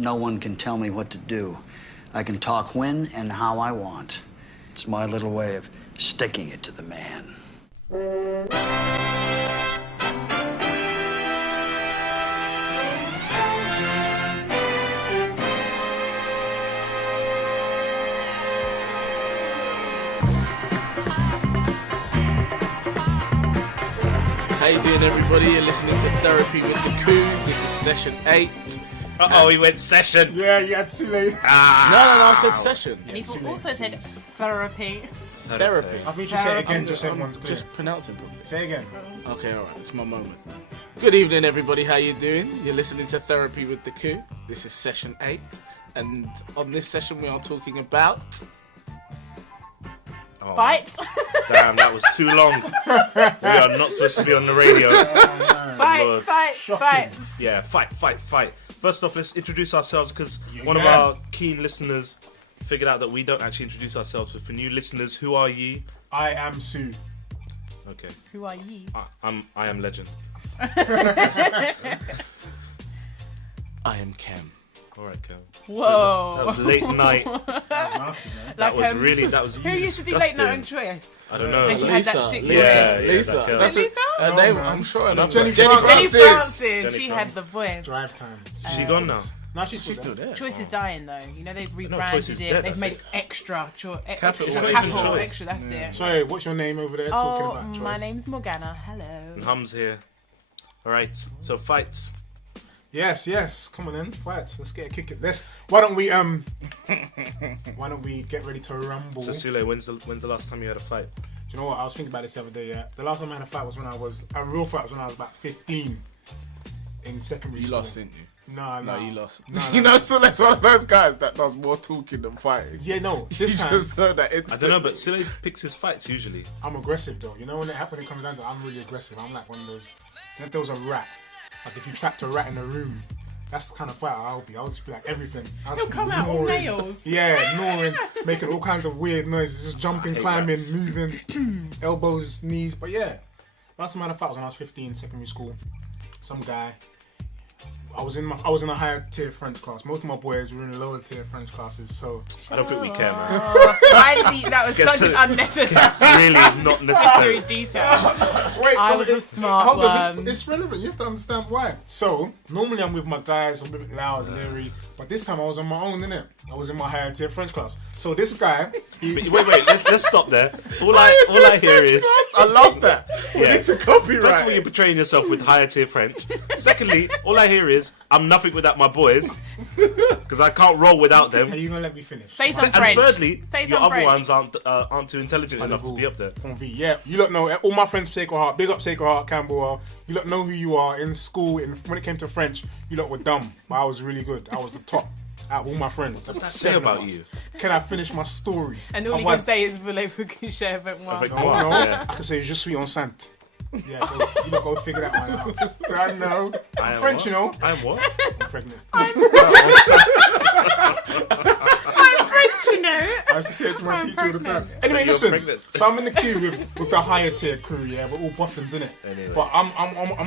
no one can tell me what to do. I can talk when and how I want. It's my little way of sticking it to the man. How you doing, everybody? You're listening to Therapy with the Coup. This is session 8. He went session. Yeah, you had to late. No, I said session. And he also said therapy. Therapy. I think you say it again, just everyone's clear. Just pronouncing properly. Say it again. Okay, alright, it's my moment. Good evening, everybody. How you doing? You're listening to Therapy with the Coup. This is session 8. And on this session, we are talking about... Fights. Damn, that was too long. We are not supposed to be on the radio. Fights. Yeah, fight. First off, let's introduce ourselves because one of our keen listeners figured out that we don't actually introduce ourselves. So for new listeners, who are ye? I am Sue. Okay. Who are ye? I am Legend. I am Cam. All right, Kel. Whoa. That was late night. That was really. Who used to do late night on Choice? I don't know. And she had that sick voice. Lisa. that Lisa? Her name, I'm sure. Jenny Francis. She had the voice. Drive time. Is she gone now? No, she's still there. Choice is dying though. You know they've Choice rebranded is it. dead, They've I made it think. extra. Capital Choice. Extra. That's it. Sorry, what's your name over there talking Oh, about Choice? my name's Morgana. And Hello. Hum's here. All right. So fights. Yes. Come on then, fight. Let's get a kick at this. Why don't we get ready to rumble? So Sule, when's the last time you had a fight? Do you know what? I was thinking about this the other day, yeah. The last time I had a fight was when I was about 15 in secondary You school. lost, didn't you? No, you lost. No. You know, so that's one of those guys that does more talking than fighting. Yeah, no. You This time, just know that it's. I don't know, but Sule picks his fights usually. I'm aggressive though. You know when it comes down to it, I'm really aggressive. I'm like one of those. If there was a rat, like if you trapped a rat in a room, that's the kind of fight I'll be. I'll just be like everything. He'll come out all nails. Yeah, gnawing, making all kinds of weird noises, just jumping, climbing, moving, elbows, knees. But yeah, last time I had a fight was when I was 15, secondary school. Some guy. I was in a higher tier French class. Most of my boys were in lower tier French classes, so I don't think we care, man. Finally, that was such an unnecessary Really not necessary. detail. wait, I no, was a smart hold on, one. it's relevant. You have to understand why. So normally I'm with my guys, I'm a bit loud, leery, but this time I was on my own, innit? I was in my higher tier French class. So this guy, Wait, let's stop there. All I hear is I love that. We Yeah. need to copyright. first of all, you're portraying yourself with higher tier French. Secondly, all I hear is I'm nothing without my boys because I can't roll without them. are you gonna let me finish? Say some And French. thirdly, Say your some other French. ones aren't too intelligent enough to be up there. Envie. Yeah, you lot know all my friends. Sacred Heart, big up Sacred Heart, Camberwell. You lot know who you are in school. When it came to French, you lot were dumb, but I was really good. I was the top out of all my friends. That's Say about you. Can I finish my story? And all he can say is voulez-vous coucher avec moi? Avec No, moi. no. Yeah. I can say je suis enceinte. Yeah, you lot go figure that one out. I know. I I'm am French, what? you know. I'm what? I'm pregnant. I'm French, you know. I used to say it to my I'm teacher all the time. pregnant. Anyway, You're listen. pregnant. So I'm in the queue with the higher tier crew. Yeah, we're all boffins in it. Anyway. But I'm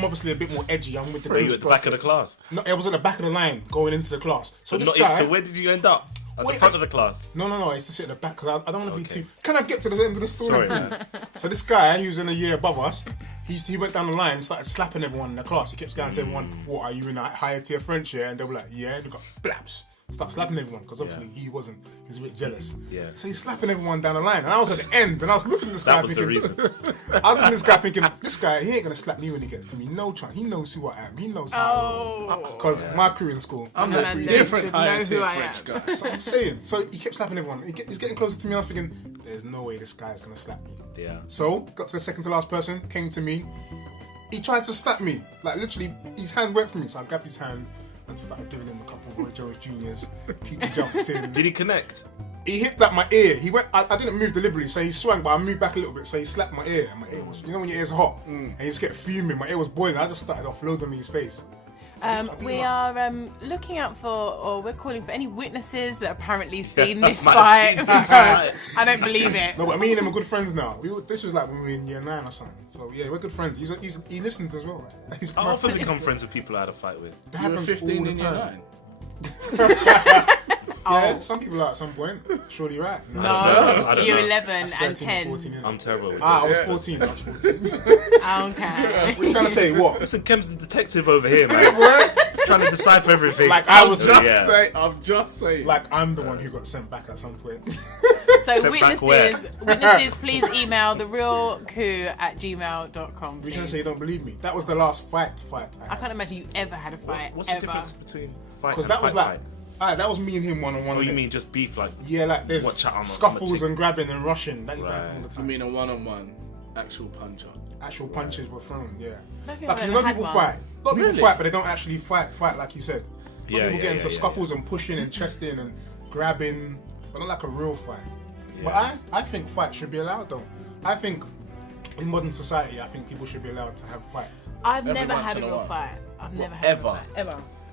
obviously a bit more edgy. I'm with the Were you goose at the back of the prophets. class? No, it was at the back of the line going into the class. So this Not guy. so where did you end up? At Wait, the front of the class. No. I used to sit at the back because I don't want to be Okay. too. Can I get to the end of the story? Sorry, man. So this guy, he was in a year above us. He went down the line and started slapping everyone in the class. He kept going to everyone, "What are you in a higher tier French here?" And they were like, "Yeah." And we got blaps. Start slapping everyone because obviously he wasn't. He was a bit jealous. Yeah. So he's slapping everyone down the line, and I was at the end, and I was looking at this guy That was the thinking, reason. I was looking at this guy thinking, this guy, he ain't gonna slap me when he gets to me. No chance. He knows who I am. He knows how I roll. Because my crew in school. I'm The a man different should higher know tier who I French am. guy. That's what I'm saying. So he kept slapping everyone. He's getting closer to me. I was thinking, there's no way this guy's gonna slap me. Yeah. So got to the second to last person, came to me. He tried to slap me. Like literally, his hand went for me. So I grabbed his hand and started giving him a couple of Roy Jones Juniors. Teacher jumped in. Did he connect? He hit like my ear. He went. I didn't move deliberately, so he swung, but I moved back a little bit. So he slapped my ear, and my ear was. You know when your ear's hot, and you just get fuming. My ear was boiling. I just started offloading his face. We are looking out for, or we're calling for any witnesses that apparently seen this Might fight. have seen this fight. I don't believe it. No, but me and him are good friends now. This was like when we were in year 9 or something. So yeah, we're good friends. He listens as well. Right? He's I often become friends with people I had a fight with. That You were happens 15 all the in year time. 9. Yeah, some people are at some point. Surely right. No, I don't you're know. 11 That's and 13, 10. 14, innit? I'm terrible with I was this. 14. I was 14. Okay. What you trying to say? What? Listen, Kem's the detective over here, man. Trying to decipher everything. Like I was I'm just saying. Like I'm the one who got sent back at some point. So Sent back where? witnesses, please email therealcoup@gmail.com. You're trying to please. say you don't believe me? That was the last fight I can't imagine you ever had a fight. What's ever. the difference between fight Because and that was fight? like, alright, that was me and him one-on-one. Oh, you innit? mean just beef, like? Yeah, like there's Watch out, I'm a scuffles tick. and grabbing and rushing. That is Right. like all the You time. mean a one-on-one actual puncher? Actual punches were thrown. Yeah. Don't think Like, I've a lot ever of people had one. fight. A lot of Really? people fight, but they don't actually fight like you said. A lot Yeah, of people yeah, get into yeah, scuffles and pushing and chesting and grabbing, but not like a real fight. But I think fights should be allowed though. I think in modern society, I think people should be allowed to have fights. I've Every never once had a in a real while. fight. I've never had Ever? a real fight.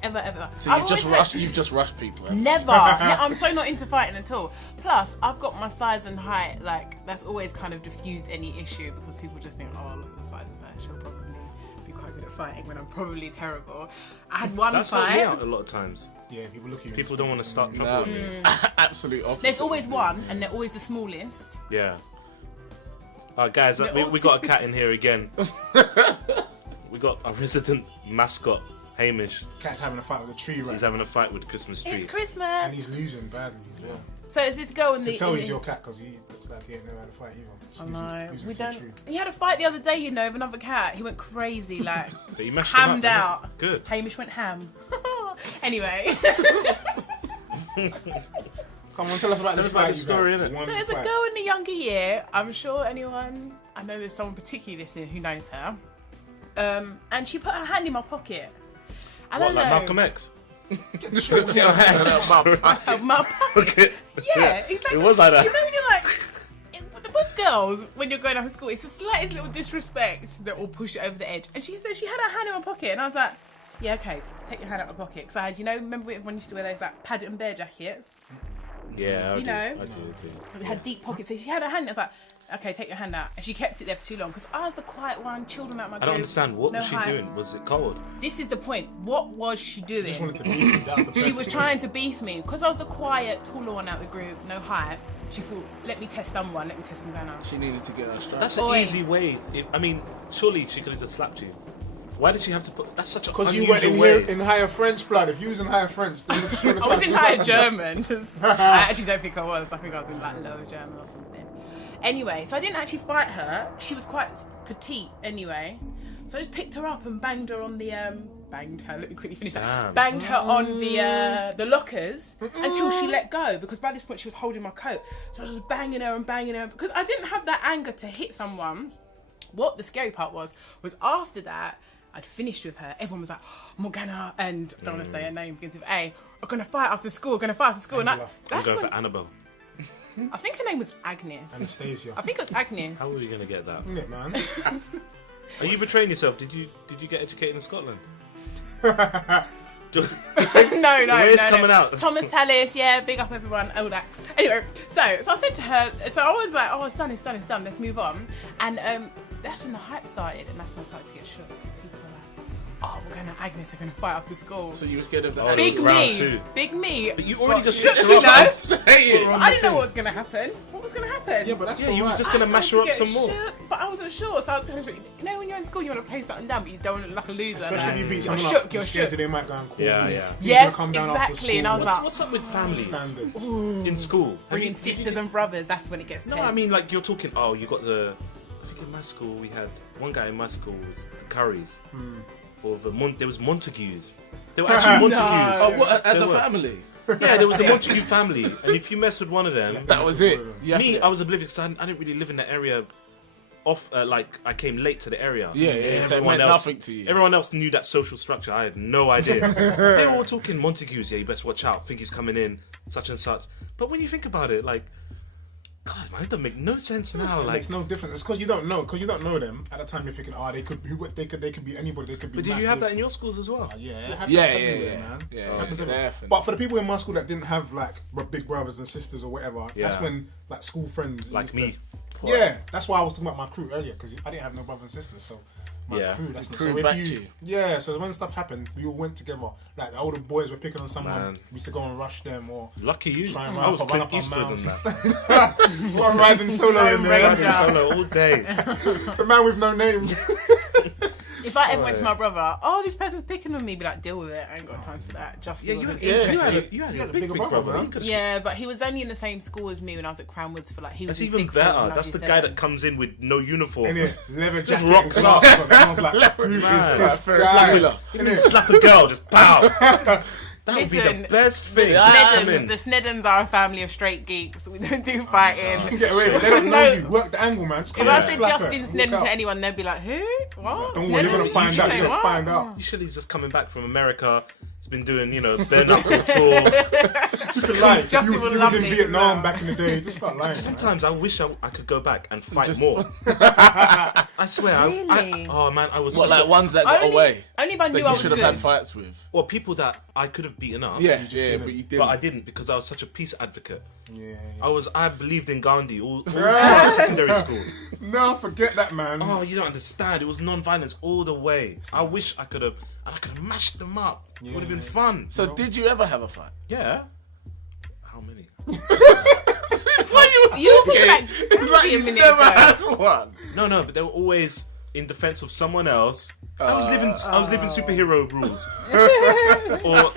Ever. So I've you've just always rushed. had- You've just rushed people. eh? Never. No, I'm so not into fighting at all. Plus, I've got my size and height. Like that's always kind of diffused any issue because people just think, oh, look at the size of that. She'll probably be quite good at fighting when I'm probably terrible. I had one That's helped me fight. out a lot of times. Yeah, people look at you. People don't want to start trouble No. with me. Absolute opposite. There's always one, and they're always the smallest. Yeah. Guys, we got a cat in here again. We got our resident mascot, Hamish. Cat's having a fight with a tree right He's now. having a fight with the Christmas tree. It's And Christmas. he's losing badly as well. So is this girl in You the? can tell in he's the- your cat because he looks like he ain't never had a fight either. Just I losing- know. losing We to a don't. tree. He had a fight the other day, you know, with another cat. He went crazy, like But you mashed him hammed up, out. innit? Good. Hamish went ham. Anyway, Come on, tell us about this us about fight. the story, you had. innit? One so there's a fight. girl in the younger year. I'm sure anyone. I know there's someone particularly listening who knows her. And she put her hand in my pocket. I What, don't like know. Malcolm X? My pocket. Yeah, exactly. It was like that. You know when you're like, with girls, when you're growing up in school, it's the slightest little disrespect that will push it over the edge. And she said she had her hand in my pocket, and I was like, yeah, okay, take your hand out of my pocket. Because I had, remember when everyone used to wear those like padded and bear jackets? Yeah, I You do. know. I do. It had deep pockets. So she had her hand. I was like, okay, take your hand out. And she kept it there for too long because I was the quiet one, children out my group. I don't understand. What no was she hype. doing? Was it cold? This is the point. What was she doing? Just wanted to beat me. That was the She perfect was thing. trying to beef me because I was the quiet, taller one out of the group, no hype. She thought, let me test someone, let me test my banner. She needed to get her strap. That's an Oi. easy way. I mean, surely she could have just slapped you. Why did she have to put? That's such an Because you unusual went in way. here in higher French blood. If you was in higher French, then you should have I was tried in to higher slap me. German. I actually don't think I was. I think I was in like lower German or something. Anyway, so I didn't actually fight her. She was quite petite anyway. So I just picked her up and banged her on the banged her. Let me quickly finish that. Damn. Banged her on the lockers until she let go. Because by this point she was holding my coat. So I was just banging her because I didn't have that anger to hit someone. What the scary part was after that. I'd finished with her. Everyone was like, Morgana, and I don't want to say her name, begins with A. We're gonna fight after school. And Angela. I'm that's going when for Annabelle. I think her name was Agnes. Anastasia. I think it was Agnes. How are you gonna get that? Isn't it, man? Are you betraying yourself? Did you get educated in Scotland? no. It's coming out. Thomas Tallis, yeah, big up everyone, all that. Anyway, so I said to her, so I was like, oh, it's done, let's move on. And that's when the hype started, and that's when I started to get shook. People were like, oh, we're gonna Agnes are gonna fight after school. So you were scared of the Oh, Big it was round me, two. big me. But you already got just shook, shook you her know? up. Say it. I didn't know what was gonna happen. What was gonna happen? Yeah, but that's Yeah, you were alright. just gonna I mash her up started to some get more. shook, but I wasn't sure, so I was kind of, when you're in school, you want to play something down, but you don't want to look like a loser. Especially like, if you beat you're someone shook, up, you're you're scared shook. that they might go and call Yeah, you. yeah. He's Yes, gonna come down after exactly, and I was school. like, What's up with families Standards. in school? bringing sisters and brothers, that's when it gets No, tense. I mean like you're talking. Oh, you got the. I think in my school we had one guy in my school was the Currys, or there was Montagues. They were actually Montagues. Oh, what, as They a were. family? Yeah, there was the Montague family, and if you mess with one of them, That was it. You have me, to- I was oblivious because I didn't really live in that area. Like I came late to the area. Yeah, yeah, so it meant nothing to you. Everyone else knew that social structure. I had no idea. They were all talking Montagues. Yeah, you best watch out. Think he's coming in, such and such. But when you think about it, like, God, man, it doesn't make no sense now. It Like, makes no difference. It's because you don't know. Because you don't know them. At the time, you're thinking, they could be anybody. They could be. but did you massive. have that in your schools as well? Yeah, it happens Yeah, everywhere, yeah. man. Yeah, It happens yeah, everywhere. definitely. But for the people in my school that didn't have like big brothers and sisters or whatever, that's Yeah. when like school friends Like used me. Yeah, that's why I was talking about my crew earlier because I didn't have no brothers and sisters. So Yeah. crew. That's crew so if backed you, you. yeah. So when stuff happened, we all went together. Like the older boys were picking on someone, Man. we used to go and rush them or Lucky you. try and I was run Clint up our Eastwood on mouths. that. I'm riding solo in there. Riding solo all day. The man with no name. If I ever went to my brother, oh, this person's picking on me, be like, deal with it. I ain't got time for that. Justin wasn't interested. You had You a had a big bigger brother. brother, You could've- Yeah, but he was only in the same school as me when I was at Cranwoods for like, he was That's in even sixth form, better. like That's the he guy said. that comes in with no uniform. In it, leather jacket rock and star. glasses on. Everyone's like, who is Man. this Fair guy? enough. You slap a girl, just pow. That would be Listen, the best The thing. Sneddons are a family of straight geeks. We don't do fighting. You can get away with it. They don't know No. you. Work the angle, man. Just come If I and said slap Justin her and Snedden walk to out. anyone, they'd be like, who? What? Don't worry, you're Snedden? gonna find You out. say You're gonna what? find out. Usually he's just coming back from America. He's been doing, bare knuckle tour. Just a lie. Justin You would was love in this Vietnam as well. back in the day. Just start lying. man. Sometimes I wish I could go back and fight Just- more. I swear. Really? Oh man, I was. What, like ones that got away? Only if I That knew I you was should good. have had fights with. Well, people that I could have beaten up. Yeah, just yeah, didn't. but you didn't. But I didn't because I was such a peace advocate. Yeah. I believed in Gandhi all throughout secondary school. No, forget that, man. Oh, you don't understand. It was non-violence all the way. I wish I could have mashed them up. It would have been fun. So did you ever have a fight? Yeah. How many? Why You were talking like It's like a you minute never ago. had one. No, but they were always in defense of someone else. I was living superhero rules. Or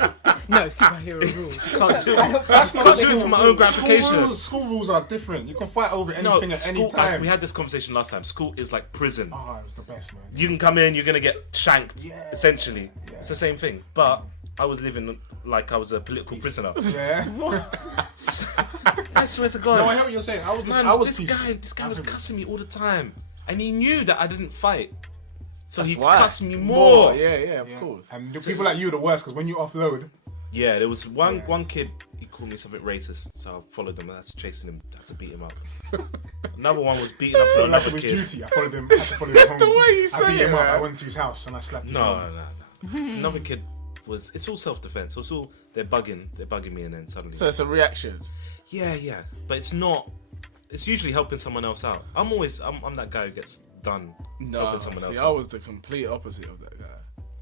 No, superhero rules. can't do it. That's not Can't do it for my own gratification. School rules are different. You can fight over anything at any school, time. we had this conversation last time. School is like prison. Oh, it was the best, man. You can come in, you're gonna get shanked. Yeah. Essentially, Yeah. it's the same thing. But I was living like I was a political prisoner. Yeah. I swear to God. No, I hear what you're saying. I was just, Man, I was this peaceful. guy was cussing me all the time, and he knew that I didn't fight, so he why. cussed me more. Yeah, of Yeah. course. And the people like you are the worst because when you offload, Yeah, there was one kid. He called me something racist, so I followed him. I had to chasing him. I had to beat him up. Another one was beating up like another it was kid. duty. I followed him. I had to follow him home. the way you I say beat him it, up. I man. went to his house and I slapped his No. mum. Another kid was. It's all self-defense. It's all they're bugging me, and then suddenly. So it's a reaction. Yeah, but it's not. It's usually helping someone else out. I'm that guy who gets done No, helping someone else see, out. I was the complete opposite of that guy.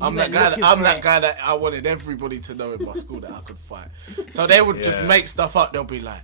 I'm went that guy. looking I'm for that it. guy that I wanted everybody to know in my school that I could fight. So they would just Yeah. make stuff up. They'll be like,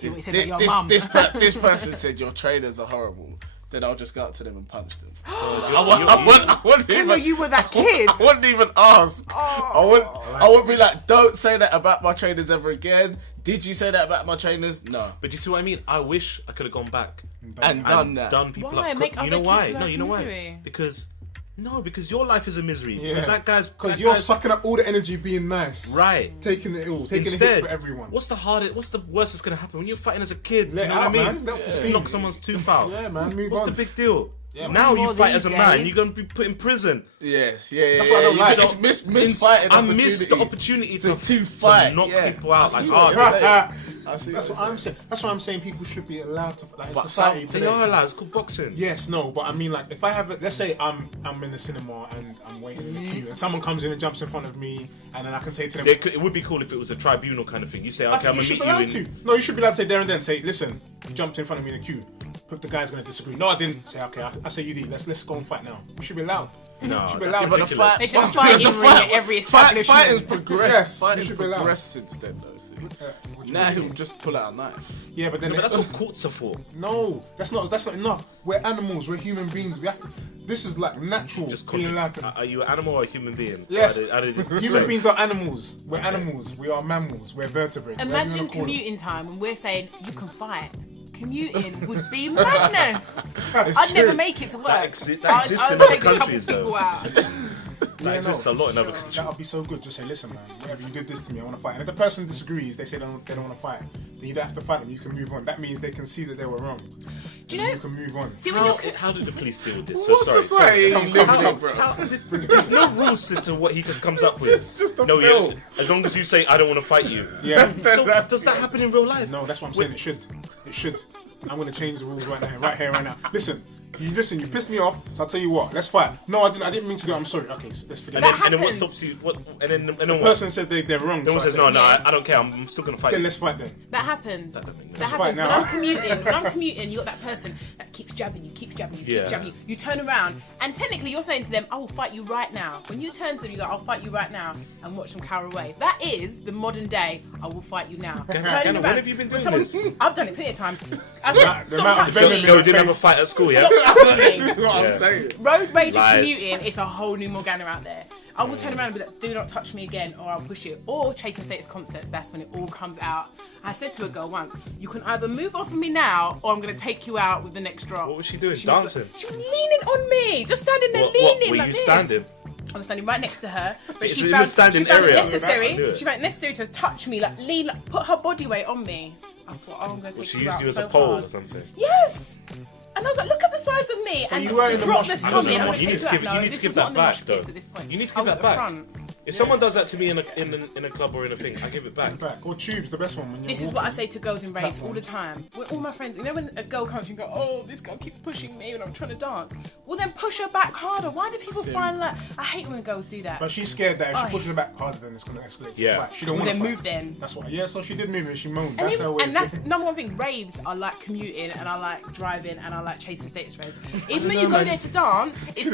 Hear what he said about your mum. this person said your trainers are horrible. Then I'll just go up to them and punch them. I wouldn't I know you were that kid. I wouldn't even ask. I would be like, don't say that about my trainers ever again. Did you say that about my trainers? No. But you see what I mean? I wish I could have gone back And done that. done people Why? up. Make You other know kids' why? No, lives you know why? misery. Because your life is a misery. Yeah. Because that guy's Because you're sucking up all the energy being nice. right. Taking the ill, taking the Instead, hits for everyone. what's the worst that's gonna happen when you're fighting as a kid? Let you know out, what I mean? man. Let off the steam. Knock someone's tooth out. Yeah, man, move What's on. the big deal? Yeah, now man. you More fight as these a man, days. you're gonna be put in prison. Yeah. That's what I don't You like. just miss fighting I missed the opportunity opportunity to fight, knock yeah. people out I like see what hard. you're saying. I see That's what what I'm saying. That's why I'm saying people should be allowed to, like, in But society some- They today. are allowed. It's called boxing. Yes, no, but I mean, like, if I have it, let's say I'm in the cinema and I'm waiting in the queue, and someone comes in and jumps in front of me, and then I can say to them, It would be cool if it was a tribunal kind of thing. You say, I okay, I'm think you gonna should meet be you allowed in. to. No, you should be allowed to say there and then, say, listen, you jumped in front of me in the queue. But the guy's gonna disagree. No, I didn't. Say, okay, I say you did. Let's go and fight now. You should be allowed. No, you should be that's allowed. but the ridiculous. fight, They should have fighting ring at every establishment. Fighting's progressed. Yes, Fighting's you should be allowed. progressed since then, though. See. What you Now mean? he'll just pull out a knife. Yeah, but then No, but that's what courts are for. no, that's not enough. We're animals. We're human beings. We have to. This is like natural. Just being allowed to. Are you an animal or a human being? Yes. I did Human beings are animals. We're animals. We are mammals. We're vertebrates. whatever you Imagine wanna call them. commuting time and we're saying you can fight. Commuting would be madness. It's I'd never true. make it to work. That exists I'd in take other a couple countries, people though. out. That exists a lot in other countries. That would be so good. Just say, listen, man, whatever you did this to me, I want to fight. And if the person disagrees, they say they don't want to fight, then you don't have to fight them. You can move on. That means they can see that they were wrong. Do you know? You can move on. See when you're. How did the police deal with this? What sorry, society sorry. are you living in, bro? There's no rules to what he just comes up with. It's just a no, film. yeah. As long as you say, I don't want to fight you. Yeah. So does that happen in real life? No, that's what I'm saying. It should. It should. I'm going to change the rules right now, right here, right now. Listen, You listen, you pissed me off, so I'll tell you what, let's fight. No, I didn't mean to do it, I'm sorry. Okay, so let's forget it. And then what stops you? What? And then The what? person says they're wrong. No one so says, I no, say, I don't care. I'm still gonna fight. Then you. let's fight then. That happens. Let's That fight happens. now. When I'm commuting, you got that person that keeps jabbing you, keeps jabbing you, keeps jabbing you. You turn around, and technically you're saying to them, I will fight you right now. When you turn to them, you go, I'll fight you right now, and watch them cower away. That is the modern day, I will fight you now. Ganna, when have you been doing this? I've done it plenty of times. I The said, amount of stop So, touching me. you didn't have a fight at school, yeah? Stop touching me. That's what Yeah. I'm saying. Road rage Lies. and commuting, it's a whole new Morgana out there. I will turn around and be like, do not touch me again or I'll push you. Or chasing status concerts, that's when it all comes out. I said to a girl once, you can either move off of me now or I'm going to take you out with the next drop. What was she doing? Was Dancing? she was leaning on me, just standing there What? leaning Were like you this. standing? I was standing right next to her, but It's she in found, the standing she found area. it necessary. I knew it. She found it necessary to touch me, like lean, like, put her body weight on me. I thought, oh, I'm going to Well, take she you used out you as so a pole hard. or something. Yes. And I was like, look at the size of me. And you were in the drop mosh that's pit. coming. You I'm was going in to the take mosh you pit. out. You No, need to this give was that not in the mosh back, pits though. at this point. You need to I give was that at the back. front. If someone does that to me in a club or in a thing, I give it back. Back. Or Tube's the best one when you're This is what I walking. say to girls in raves all the time. When all my friends, you know when a girl comes and go, oh, this girl keeps pushing me when I'm trying to dance. Well, then push her back harder. Why do people find like, I hate when girls do that. But she's scared that if Oh. she pushes her back harder, then it's going to escalate. to Yeah. a fight. She don't Well, want to then move then. That's why. Yeah, so she did move and she moaned. And, That's her way. and that's number one thing. Raves are like commuting, and I like driving, and I like chasing status raves. Even though you go there to dance, it's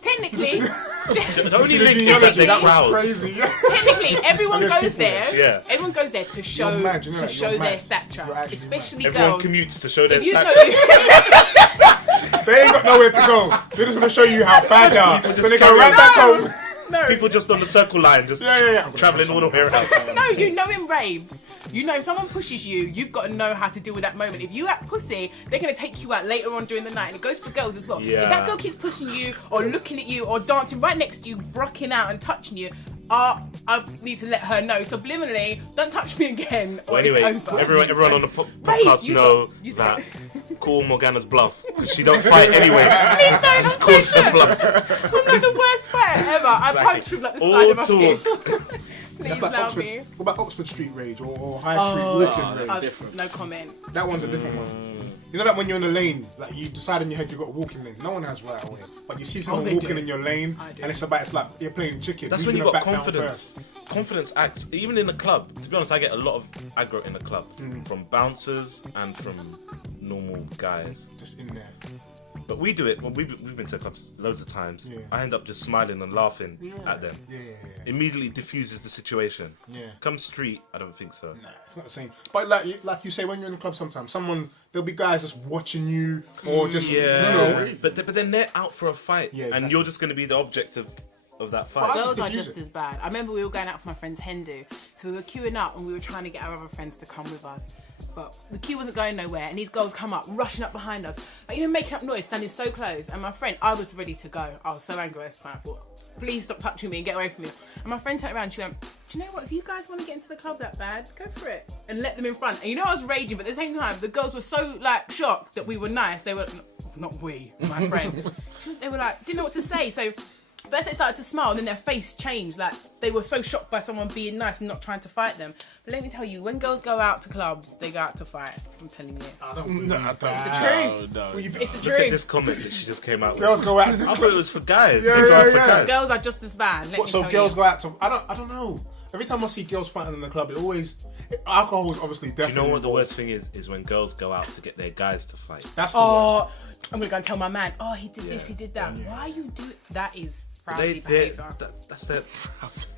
technically, The only See the link is genealogy, that that they crowds. was crazy. Yeah. technically, everyone There's goes people there. Yeah. Everyone goes there to show You're mad, you know to that, show you're their mad. stature, You're actually especially Everyone girls. commutes to show their If you stature. know, They ain't got nowhere to go. They just want to show you how bad they are. People So just they go carry right on. back home. no, People just on the circle line, just Yeah. travelling all the way around. no, you know in raves, you know if someone pushes you, you've got to know how to deal with that moment. If you act pussy, they're going to take you out later on during the night, and it goes for girls as well. Yeah. If that girl keeps pushing you or looking at you or dancing right next to you, rocking out and touching you, I need to let her know subliminally, don't touch me again or Well, anyway, it's over. everyone on the Right, podcast you know thought- you that thought- call Morgana's bluff because she don't fight anyway. Please don't, I'm Just so call sure. her bluff. I'm like the worst fighter ever. I Exactly. punched with like the All side of my talk. fist. Please That's like allow Oxford. me. What about Oxford Street Rage or High Street Walking Rage? different. No comment. That one's a different one. You know that when you're in a lane, like you decide in your head you've got a walking lane. No one has right away. But you see someone they walking do. in your lane I do. and it's like you're playing chicken. That's Who's when you gonna got back down confidence. first? Confidence acts, even in the club. To be honest, I get a lot of aggro in the club from bouncers and from normal guys. Just in there. But we do it. Well, we've been to clubs loads of times. Yeah. I end up just smiling and laughing at them. Yeah. Immediately diffuses the situation. Yeah. Come street, I don't think so. Nah, it's not the same. But like you say, when you're in the club, sometimes there'll be guys just watching you or just Yeah, you know. but then they're out for a fight, Yeah, and exactly. you're just going to be the object of that fight. But I Girls just are diffuse just it. as bad. I remember we were going out for my friend's hen do, so we were queuing up and we were trying to get our other friends to come with us. But the queue wasn't going nowhere, and these girls come up, rushing up behind us, like, you know, making up noise, standing so close. And my friend, I was ready to go. I was so angry at this point. I thought, please stop touching me and get away from me. And my friend turned around, she went, do you know what? If you guys want to get into the club that bad, go for it, and let them in front. And you know, I was raging, but at the same time, the girls were so like shocked that we were nice. They were not we, my friend. They were like, didn't know what to say. So first they started to smile, and then their face changed. Like they were so shocked by someone being nice and not trying to fight them. But let me tell you, when girls go out to clubs, they go out to fight. I'm telling you, I don't believe it's the that. truth. No. Well, you've- It's the Look at truth. this comment that she just came out with. Girls go out I to. thought it was for guys. Yeah, They go out yeah, for yeah. guys. Girls are just as bad. Let me So tell girls you. go out to. I don't know. Every time I see girls fighting in the club, it always alcohol is obviously You definitely. know what the worst thing is when girls go out to get their guys to fight. That's the worst. Oh, I'm gonna go and tell my man. Oh, he did this, he did that. Why you do it? That is frowsy behaviour. That's their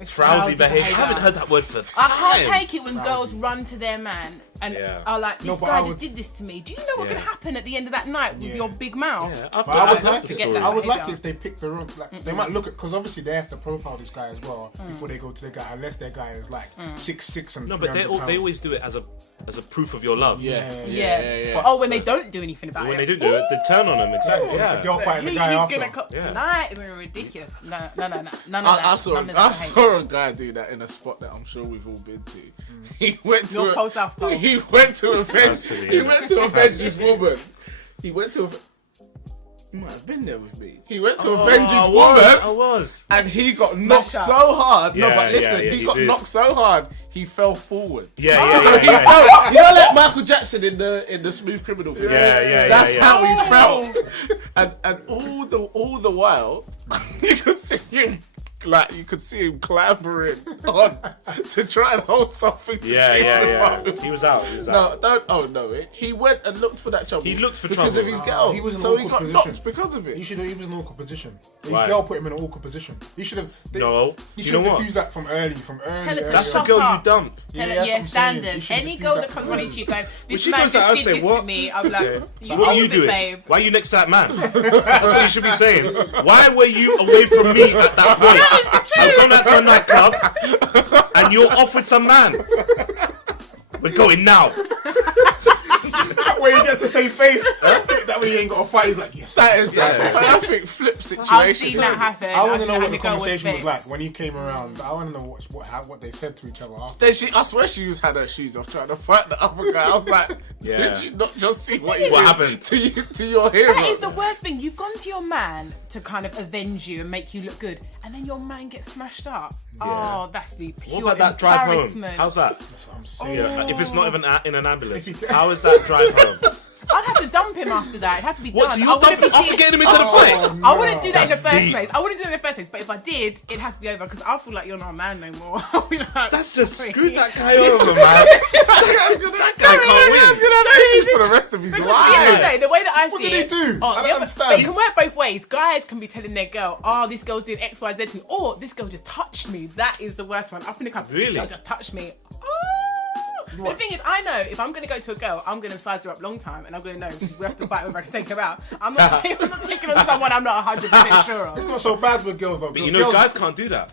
It's frowsy behaviour. I haven't heard that word for I can't time. take it when girls run to their man and Yeah. are like, No, this but guy I just would- did this to me. Do you know what Yeah. can happen at the end of that night with Yeah. your big mouth? Yeah, But I would I've like heard the it. story. I would like behaviour. it if they pick the wrong. Like they might look at because obviously they have to profile this guy as well before they go to the guy. Unless their guy is like 6'6" and No, but they 300 they always do it as a proof of your love. Yeah. But, oh, when they don't do anything about When it. they do it, they turn on them. Exactly. It's the Yeah. girl fighting the He's guy after. gonna come Yeah. tonight. It's gonna be ridiculous. No. I None of saw that I hate. saw a guy do that in a spot that I'm sure we've all been to. He went to North Pole, South Pole. He went to avenge. Absolutely, He yeah. went to avenge this woman. He went to. You might have been there with me. He went to avenge his I woman, was. and he got knocked Mash up. so hard. No, Yeah, but listen, yeah, he he got did. knocked so hard, he fell forward. Yeah, So yeah, he yeah. fell. You know, like Michael Jackson in the Smooth Criminal video. Yeah. That's yeah. how he felt. And all the while, you could see him. Like you could see him clambering on to try and hold something. To keep him up. He was out. No, don't. Oh no! He went and looked for that trouble. He looked for because trouble. of his girl. He was in so an he got awkward position. knocked because of it. He was in an awkward position. His Why? girl put him in an awkward position. He should have. No. He You should know have what? diffused that from early. Tell it to That's shut the girl up. you dump. Tell Yeah, it, that's yeah, what I'm saying. standard. You should Any just girl do that that comes from running early. to you going, this she man goes out, just I did say, this what? to me, I'm like, Yeah. you So what are you own it, doing? babe. Why are you next to that man? That's what you should be saying. Why were you away from me at that point? I've gone out to a nightclub and you're off with some man. We're going now. That way he gets the same face. That way he ain't got to fight. He's like, yes. That is Yeah. perfect flip situation. I've seen that happen. I want I've to seen know that what the happen. Girl was conversation was fixed. like when he came around. I want to know what they said to each other after. Then I swear she had her shoes off trying to fight the other guy. I was like, Yeah. did you not just see what happened? to your hero? That is the worst thing. You've gone to your man to kind of avenge you and make you look good, and then your man gets smashed up. Oh, that's the pure What about that drive home? embarrassment. How's that? That's what I'm saying. Yeah, if it's not even in an ambulance, how is that drive home? I'd have to dump him after that. It'd have to be What? done. So I you wouldn't dumped be after seeing- getting him into the fight? I wouldn't do that in the That's first deep. place. I wouldn't do that in the first place. But if I did, it has to be over because I feel like you're not a man no more. I'll be like, That's just sorry. screwed that guy over, man. That guy can't win. He's gonna have issues for the rest of his Because at the end of the life. day, the way that I What see did he it, do? I don't the understand. But it can work both ways. Guys can be telling their girl, "Oh, this girl's doing X, Y, Z to me," or "This girl just touched me." That is the worst one. Up in the club, Really? this girl just touched me. The thing is, I know if I'm going to go to a girl, I'm going to size her up long time, and I'm going to know if we have to fight whether I can take her out. I'm not taking on someone I'm not 100% sure of. It's not so bad with girls though. But you know, guys can't do that.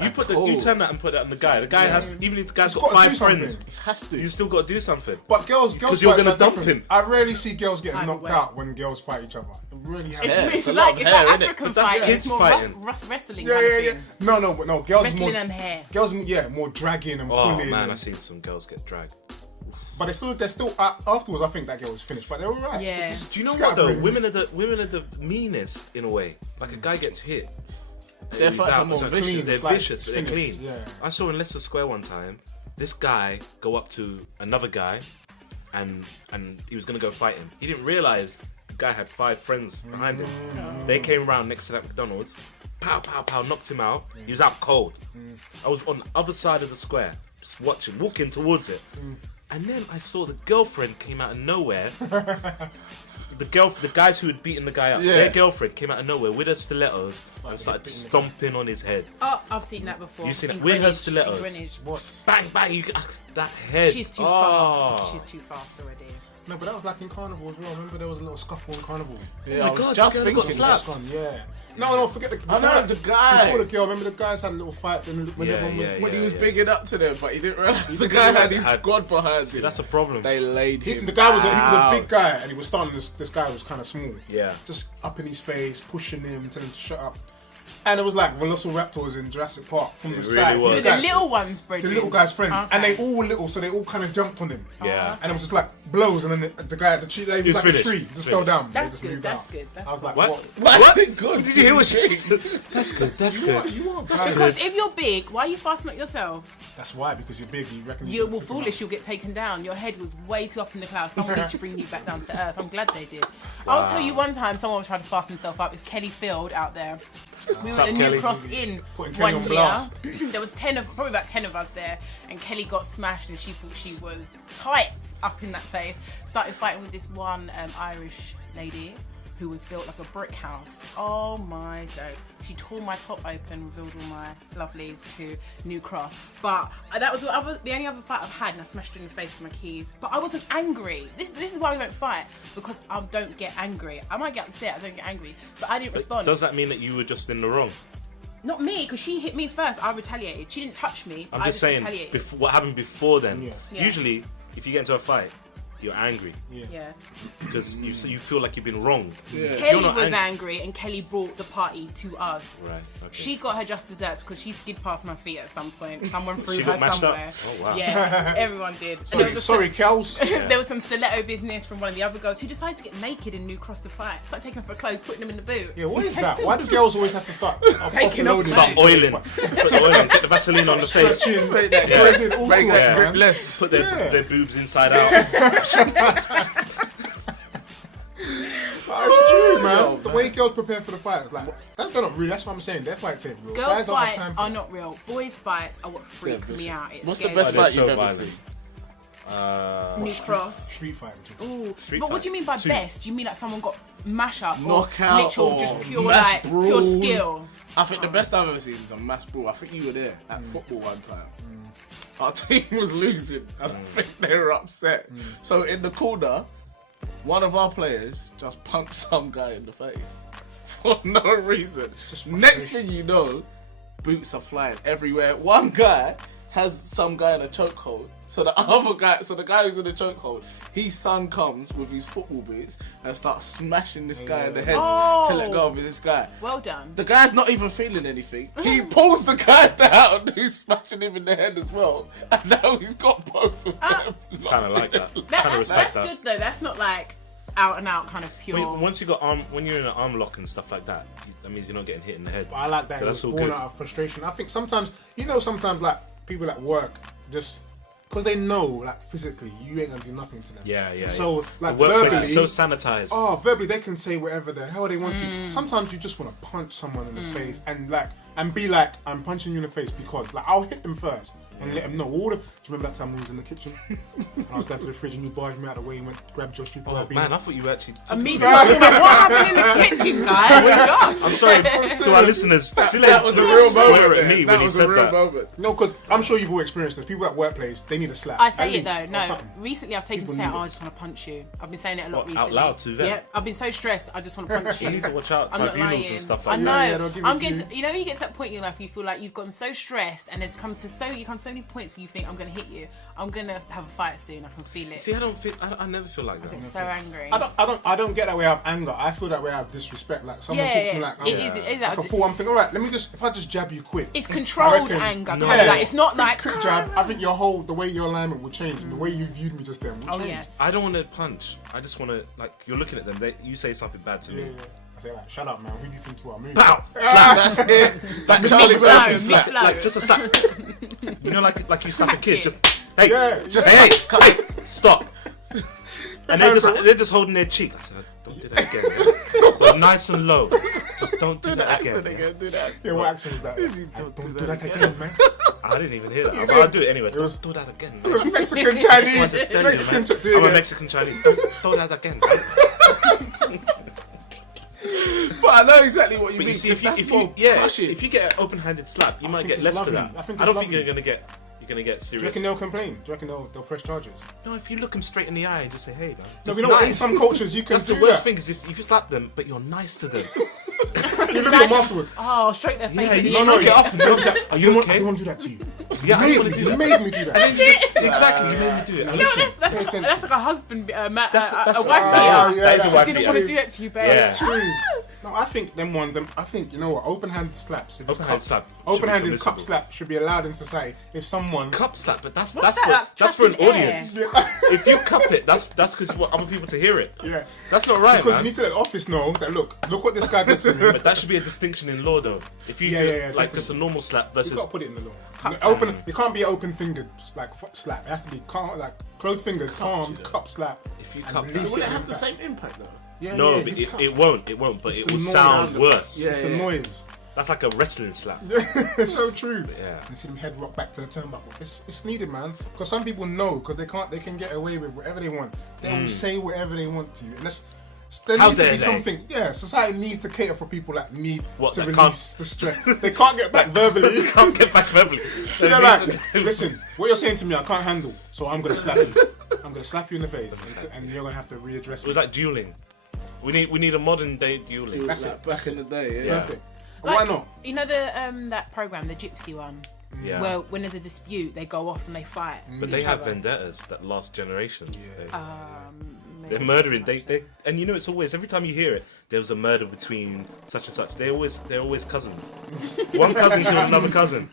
You turn that and put that on the guy. The guy has, even if the guy's got gotta 5 do something. friends, Has to. you still got to do something. But girls Because you're fights gonna are dump different. him. I rarely see girls getting Either knocked way. out when girls fight each other. It really happens. Yeah, It's it's a like lot of hair, innit? African But that's fighting. kids It's more fighting. wrestling. Yeah, kind yeah, of yeah. thing. No. Girls Wrestling more. and hair. Girls, more dragging and Oh pulling. man, and- I've seen some girls get dragged. But they're still afterwards. I think that girl was finished, but they're all right. Yeah. Just Do you know what though? scatterbrains. Women are the meanest in a way. Like a guy gets hit. Their he's fights are out, more it's like vicious. clean, They're It's like vicious. They're finished, clean. yeah. I saw in Leicester Square one time, this guy go up to another guy, and he was gonna go fight him. He didn't realize the guy had 5 friends behind him. They came around next to that McDonald's, pow pow pow, knocked him out. He was out cold. I was on the other side of the square, just watching, walking towards it, and then I saw the girlfriend came out of nowhere. The guys who had beaten the guy up, Yeah. their girlfriend came out of nowhere with her stilettos and started beating the stomping on his head. Oh, I've seen that before. You've seen in it with her Greenwich, stilettos? in Greenwich. Bang bang! That head. She's too Oh. fast. She's too fast already. No, but that was like in Carnival as well. Remember there was a little scuffle in Carnival. Yeah, my I was God, just the girl got thinking. slapped. That's gone, yeah. No, forget the. I know, the guy. Before the girl, remember the guys had a little fight. Then when Yeah, everyone was, yeah, When he yeah. was bigging up to them, but he didn't realize the didn't guy realise had his it. squad behind him. That's a problem. They laid him. The guy was a out. big guy, and he was starting. This guy was kind of small. Yeah. Just up in his face, pushing him, telling him to shut up. And it was like Velociraptors in Jurassic Park from the It side. really was. The Okay. little ones, The Bridget. little guy's friends, Okay. and they all were little, so they all kind of jumped on him. Yeah. And it was just like blows, and then the guy at the tree, he was was like finished. a tree, just Finished. fell down. They That's just good, moved that's out. good, that's I was like, What? what? Why is it good? Did you hear what she said? That's good. That's good. You want Because if you're big, why are you fastening up yourself? That's why, because you're big. You reckon You're can more take him foolish, out. you'll get taken down. Your head was way too up in the clouds. Someone need to bring you back down to earth. I'm glad they did. I'll tell you one time someone was trying to fasten himself up. It's Kelly Field out there. We were up, at a New Kelly? Cross Inn Putting Kelly one on year. blast. There was probably about 10 of us there, and Kelly got smashed, and she thought she was tight up in that place. Started fighting with this one Irish lady who was built like a brick house. Oh my god. She tore my top open, revealed all my lovelies to New Cross. But that was the only other fight I've had, and I smashed her in the face with my keys. But I wasn't angry. This is why we don't fight, because I don't get angry. I might get upset, I don't get angry. But I didn't respond. Does that mean that you were just in the wrong? Not me, because she hit me first. I retaliated. She didn't touch me. I'm I just saying, retaliated. what happened before then? Yeah. Yeah. Usually, if you get into a fight, you're angry Yeah. because you feel like you've been wronged. If Kelly you're not was angry, and Kelly brought the party to us. Right. Okay. She got her just desserts because she skid past my feet at some point. Someone threw She her got mashed up? somewhere. Oh, wow. Yeah, everyone did. And there was a- Sorry, Kels. There was some stiletto business from one of the other girls who decided to get naked in New Cross the fight. It's like taking off her clothes, putting them in the boot. Yeah, what is that? Why do girls always have to start Taking off offloading? clothes. Oiling. Put the oil on, get the Vaseline on the face. Stretching, Yeah. stretching, all Make sorts, that man. gripless. Put their boobs inside out. It's true, man. Yo, The way girls prepare for the fights, like they're not real. That's what I'm saying. Their fights ain't real. Girls' Guys don't have fights time for are that. not real. Boys' fights are what freak me out. It What's the scares best me. Oh, fight they're you've so ever violent. seen? New Cross. Street fighting. Too. Ooh. Street But what do you mean by fight. best? Do you mean like someone got mash up Knockout or literal or just pure mass like brawl? pure skill? I think the best I've ever seen is a mass brawl. I think you were there at football one time. Our team was losing, and I think they were upset. So in the corner, one of our players just punched some guy in the face for no reason. just Next thing you know, boots are flying everywhere. One guy has some guy in a chokehold. So the guy who's in the chokehold, his son comes with his football boots and starts smashing this guy in the head to let go of this guy. Well done. The guy's not even feeling anything. He pulls the guy down who's smashing him in the head as well. And now he's got both of them. Kind of like that. Kind of That's respect that. good though. That's not like out and out kind of pure. Once you got when you're in an arm lock and stuff like that, that means you're not getting hit in the head. But I like that. So It that's was all born good. out of frustration. I think sometimes like people at work just because they know like physically you ain't gonna do nothing to them. Yeah. So like the workplace verbally, is so sanitized. verbally they can say whatever the hell they want to. Sometimes you just want to punch someone in the face and be like, I'm punching you in the face because like I'll hit them first and let them know all the. Do you remember that time we was in the kitchen and I was going to the fridge and you barged me out of the way and went grabbed your stupid Oh man, I thought you were actually. Immediately, I was like, what happened in the kitchen, guys? Oh my gosh. I'm sorry to our listeners. That was a real moment. At man. me That when he was said a real that. moment. No, because I'm sure you've all experienced this. People at workplace, they need a slap. I say at it least, though. or No, something. recently I've taken to People say, need oh, I it. just want to punch you. I've been saying it a lot What, recently. out loud to them? Yep, I've been so stressed. I just want to punch you. You need to watch out. I'm not Tribunals lying. and stuff I like know. that. Yeah, they'll give it I'm to getting you. to, you know, you get to that point in your life where you feel like you've gotten so stressed, and there's come to so many points where you think I'm gonna hit you. I'm gonna have a fight soon. I can feel it. See, I never feel like that. I'm so angry. I don't get that way out of anger. I feel that way out of disrespect. Like someone talks to me like, it is like a fool. I'm thinking, all right, let me just, if I just jab you quick. It's I controlled reckon- anger. Kind No. of like, it's not like quick jab. I think the way your alignment will change and the way you viewed me just then will Oh change. yes. I don't want to punch. I just want to, like, you're looking at them. You say something bad to Yeah, me. yeah. I say like, shut up, man. Who do you think you are? Move. Pow! That's it. That Charlie Flow, Murphy slap. flow. Like just a slap. You know, like you slap a Catch kid. it. Just hey, Yeah, just hey, hey, stop. And they're just holding their cheek. I said, don't do that again. Yeah? But nice and low. Just don't do that again. Yeah? Do that. Yeah, what accent was that? Don't do that again, man. I didn't even hear that. But I'll do it anyway. was- Don't do that again. It was Mexican I just Chinese. wanted to tell you, Mexican man. do it I'm a again. Mexican Chinese. Don't do that again. Man. But I know exactly what you But mean. you see, if you get an open-handed slap, you might think get it's less for lovely. that. I think I it's don't think lovely. you're gonna get Do you serious. reckon they'll complain? Do you reckon they'll press charges? No, if you look them straight in the eye and just say, "Hey, man." No, that's you know what? In nice. some cultures, you can That's do the worst that. thing is if you slap them, but you're nice to them. You look at them afterwards. Oh, straight their face. Yeah, at you you. should get after them. I Are you didn't want okay? to do that to you. Yeah, I You want to do you that. made me do that. And then you just, exactly, you made me do it. And No, listen, that's like a husband, a wife that is- beater. that is a I wife didn't beater. want to do that to you, babe. Yeah. True. No, I think them ones. I think you know what? Open-handed slaps. If it's Open-handed cups, slap should be open-handed cup permissible. slap should be allowed in society. If someone. cup slap, but that's What's that, for an trapping air? audience. If you cup it, that's because you want other people to hear it. Yeah. That's not right, Because man. you need to let the office know that look what this guy did to me. But that should be a distinction in law, though. If you Yeah, do yeah, yeah, like definitely. just a normal slap You versus got to put it in the law. Cup Open. It can't be an open-fingered like slap. It has to be calm, like closed-fingered, calm cup slap. if you and cup release Would it and have the impact. same impact though? Yeah, no, yeah, but it's cup. it won't. But It's it the will noise. sound worse. Yeah. It's the noise. That's like a wrestling slap. It's so true. Yeah. And see them head rock back to the turnbuckle. It's needed, man. Because some people know, because they can get away with whatever they want. They will say whatever they want to you, and there How needs to dare be they? something. Yeah, society needs to cater for people that need What, to that release the stress. They can't get back verbally. Can't get back verbally. So They're it like, means that- listen, what you're saying to me, I can't handle, so I'm gonna slap you. I'm gonna slap you in the face, and you're gonna have to readdress It was me. like dueling. We need a modern day dueling. That's Like it. back in the day, Yeah. Perfect. Like, Why not? You know the that program, the Gypsy one. Yeah. Well, when there's a dispute, they go off and they fight. But they have vendettas that last generations. Yeah. They're murdering. They and you know it's always every time you hear it, there was a murder between such and such. They're always cousins. One cousin killed another cousin.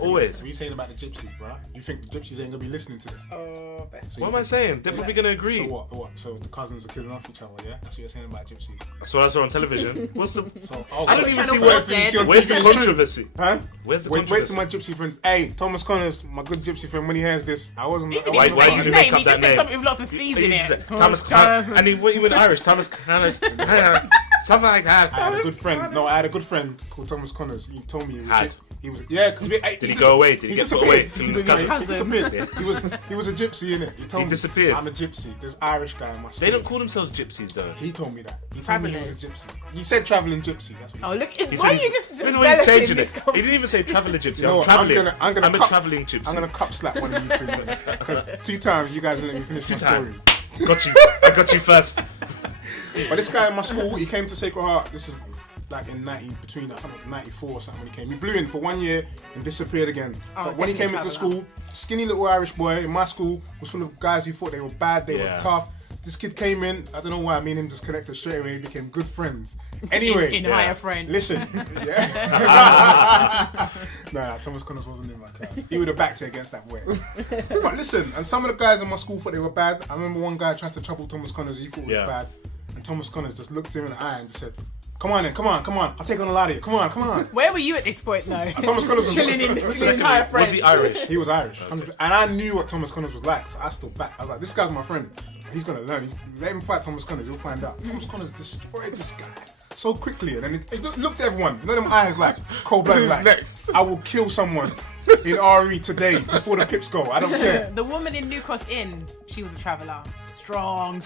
Always. What are you saying about the gypsies, bruh? You think the gypsies ain't gonna be listening to this? Oh, best. What am I saying? They're probably gonna agree. So what? So the cousins are killing off each other, yeah? That's what you're saying about gypsies. That's what I saw on television. What's the? So, I don't even see Channel where. 4 said. Where's the controversy? Huh? Where's the Wait controversy? till my gypsy friends. Hey, Thomas Connors, my good gypsy friend, when he hears this, I wasn't. Why Say did his you make name. up He that just said name? something with lots of C's in it. Thomas Connors. And he went Irish. Thomas Connors. Something like that. I had a good friend. No, I had a good friend called Thomas Connors. He told me he was because Did he go away? Did he get put away? He disappeared. He was a gypsy, innit? He told me disappeared. I'm a gypsy. There's Irish guy in my school. They don't call themselves gypsies though. He told me that. He told me he was a gypsy. He said travelling gypsy. That's what Oh, look! He Why said are you just he's developing changing this? it. He didn't even say traveller gypsy. No, I'm travelling. I'm gonna I'm a cup- travelling gypsy. I'm gonna cup slap one of you two. Because 2 times you guys didn't let me finish my story. Got you. I got you first. But this guy in my school, he came to Sacred Heart. This is like in 94 or something when he came. He blew in for 1 year and disappeared again. But when he came into the school, skinny little Irish boy in my school was full of guys who thought they were bad, they were tough. This kid came in, I don't know why, me and him just connected straight away, became good friends. Anyway. in higher friend. Listen. Yeah. Nah, Thomas Connors wasn't in my class. He would have backed it against that boy. But listen, and some of the guys in my school thought they were bad. I remember one guy tried to trouble Thomas Connors, he thought it was bad. And Thomas Connors just looked him in the eye and just said, come on then, come on. I'll take on a lot of you. Come on. Where were you at this point, though? Thomas Connors was chilling in higher friend. Was he Irish? He was Irish. And I knew what Thomas Connors was like, so I stood back. I was like, this guy's my friend. He's going to learn. Let him fight Thomas Connors, he'll find out. Thomas Connors destroyed this guy so quickly. And then he looked at everyone. You know them eyes like, cold-blooded like, next? I will kill someone in RE today before the pips go. I don't care. The woman in New Cross Inn, she was a traveller. Strong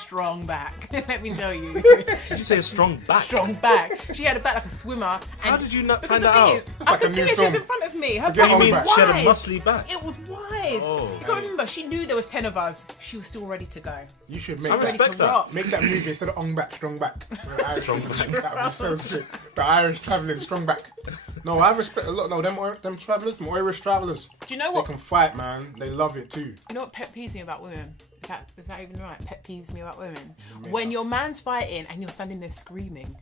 back. Let me tell you. Did you say a strong back? Strong back. She had a back like a swimmer. And How did you not because find the that thing out? is, That's I like could a see new it. She was film. in front of me. Her Forget back on was the You back. mean she had a wide. muscly back? It was wide. Oh. You gotta remember, she knew there was 10 of us. She was still ready to go. You should I make Ready respect to that. rock. Make that movie instead of strong back. Strong back. That would be so sick. The Irish travelling strong back. No, I respect a lot. No, them travellers, them Irish travellers. Do you know what? They can fight, man. They love it too. You know what pet peeves me about women? Is that even right? Pet peeves me about women. When your man's fighting and you're standing there screaming.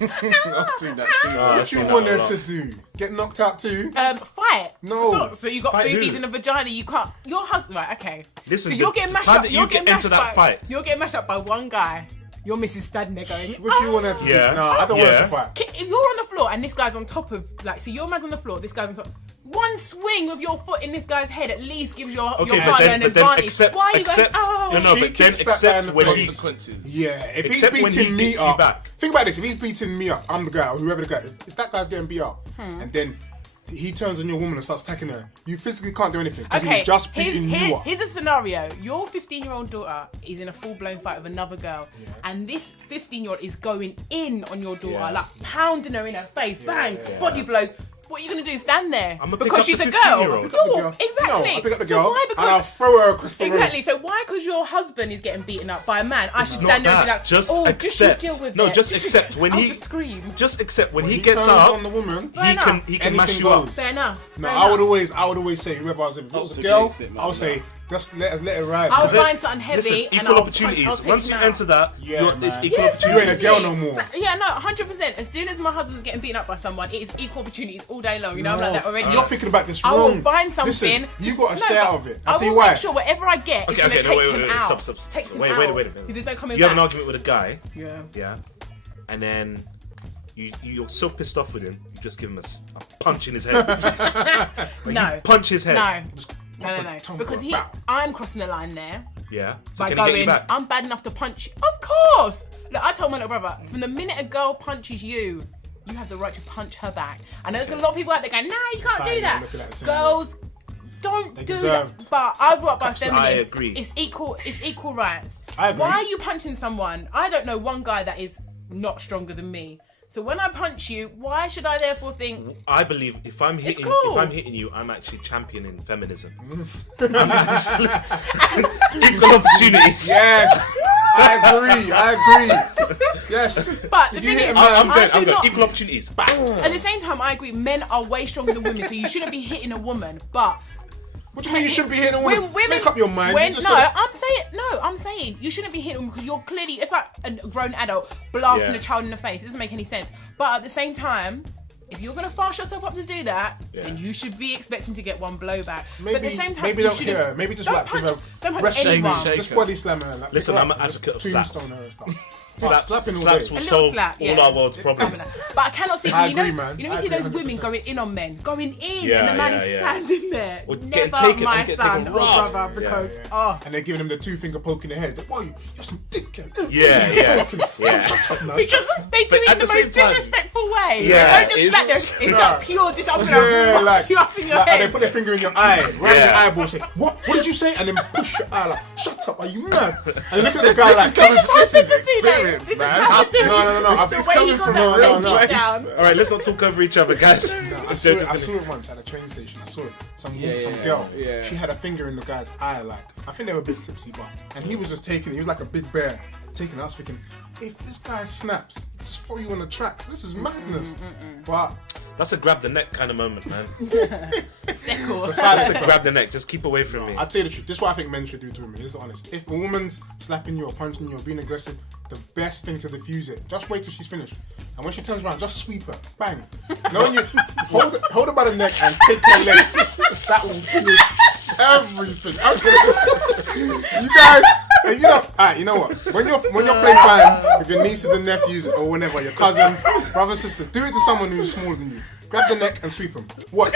I've seen that too. What you want her to do? Get knocked out too? Fight. No. So you got Fight boobies who? in a vagina. You can't. Your husband. Right. Okay. Listen, So you're the getting mashed time up. that You're you getting get mashed into that by. fight. You're getting mashed up by one guy. Your missus standing there going. What you want her to Yeah. do? No, I don't want her Yeah. to fight. If you're on the floor and this guy's on top of, like, so your man's on the floor, this guy's on top. One swing of your foot in this guy's head at least gives your Okay, partner an but then advantage. accept. Why are you accept. going? Oh, No, She but then kicks that guy in accept the when face. he's. Consequences. Yeah, if Except he's when he beating me beats you up. back. Think about this. If he's beating me up, I'm the guy, or whoever the guy. If that guy's getting beat up, and then he turns on your woman and starts attacking her, you physically can't do anything because he okay. was just beating you up. Here's a scenario. Your 15-year-old daughter is in a full-blown fight with another girl, and this 15-year-old is going in on your daughter, Yeah. like pounding her in her face, bang, body blows. What are you gonna do? Stand there? I'ma pick Because up she's the a girl. 15-year-old. Pick up the No, girl. exactly. No, I pick up the So girl why? and I'll Because throw her across the room. exactly. So why? Because your husband is getting beaten up by a man. I should Not stand there and that. be like, Just oh, accept. Just you deal with No, it. just accept when I'll he. just scream. Just accept when he He gets turns up. on the woman. Fair He can enough. mash Anything you up. goes. Fair enough. No, Fair I would enough. always say whoever I was, if it was a the girl, gay statement, I would say just let it ride. I'll man. find something heavy Listen, and equal I'll opportunities. I'll take Once him you out. enter that, Yeah, it's man. equal Yeah, opportunities. You ain't a girl no more. Yeah, no, 100%. As soon as my husband's getting beaten up by someone, it is equal opportunities all day long. You know, I'm like that already. So you're thinking about this I wrong. will find something. Listen, you got to No, stay but out of it. I I'll tell you will why. make sure whatever I get is Okay, going to okay, take no, him wait, out. stop. Takes him Wait, out. wait. There's no coming You back. have an argument with a guy, Yeah. yeah, and then you're so pissed off with him, you just give him a punch in his head. Like, No. you punch his head. No. tongue Because go, bow. I'm crossing the line there Yeah. So by can he get you going, back? I'm bad enough to punch you. Of course. Look, I told my little brother, from the minute a girl punches you, you have the right to punch her back. I know there's a lot of people out there going, no, you can't Society do that. look at that the same Girls don't They do deserved that. But I brought up by I feminists. agree. It's equal rights. I agree. Why are you punching someone? I don't know one guy that is not stronger than me. So when I punch you, why should I therefore think I believe if I'm hitting you, I'm actually championing feminism. I'm actually equal opportunities. Yes, I agree. Yes. But the If you thing hit is, a man, I I'm do good. not. Equal opportunities. Bang. At the same time, I agree. Men are way stronger than women, so you shouldn't be hitting a woman. But what do you mean you shouldn't be hitting a woman? women, Make up your mind. When, You just no, said- I'm saying you shouldn't be hitting a woman because you're clearly. It's like a grown adult blasting Yeah. a child in the face. It doesn't make any sense. But at the same time, if you're gonna fast yourself up to do that, then you should be expecting to get one blow back. But at the same time, maybe you don't shouldn't- hit her. Maybe just don't like punch, give her don't punch rest anyone. shake. just body slam her. Like, Listen, pick I'm her an up, advocate of just slaps. tombstone her and stuff. Slaps, slapping all slaps day. will A little solve slap, all yeah. our world's problems. But I cannot see. I You know, agree, man. you I see agree those women 100%. going in on men, going in, Yeah, and the man yeah, is yeah. standing there. Or getting Never taken- my and getting son taken or rough. brother, because And they're giving him the 2-finger poke in the head. Like, whoa, you're some dickhead. Yeah. because they do it at in the the same most time- disrespectful way. Yeah, Don't just it's- slap them. It's Nah. a pure dis. I'm Yeah, gonna like, knock you up in your and they head. put their finger in your eye, right in your Yeah. eyeball, say, what did you say? And then push your eye like, shut up, are you mad? And look at the guy like, This is hard to see, though. experience, This is man. hard to No, The it's way coming you got from that no, real no. beat down. All right, let's not talk over each other, guys. I saw it once at a train station. I saw it. Some girl. yeah. She had a finger in the guy's eye. Like, I think they were a bit tipsy, but and he was just taking it. He was like a big bear taking it. I was thinking, if this guy snaps, just throw you on the tracks. This is madness. But That's a grab the neck kind of moment, man. Sickle. besides That's a grab the neck. Just keep away from me. I'll tell you the truth. This is what I think men should do to women. This is honest. If a woman's slapping you or punching you or being aggressive, the best thing to diffuse it, just wait till she's finished. And when she turns around, just sweep her. Bang. Now when you hold her by the neck and take her legs, that will finish everything. You guys, and alright, you know what? When you're playing fine with your nieces and nephews or whenever, your cousins, brothers, sisters, do it to someone who's smaller than you. Grab the neck and sweep them. Watch.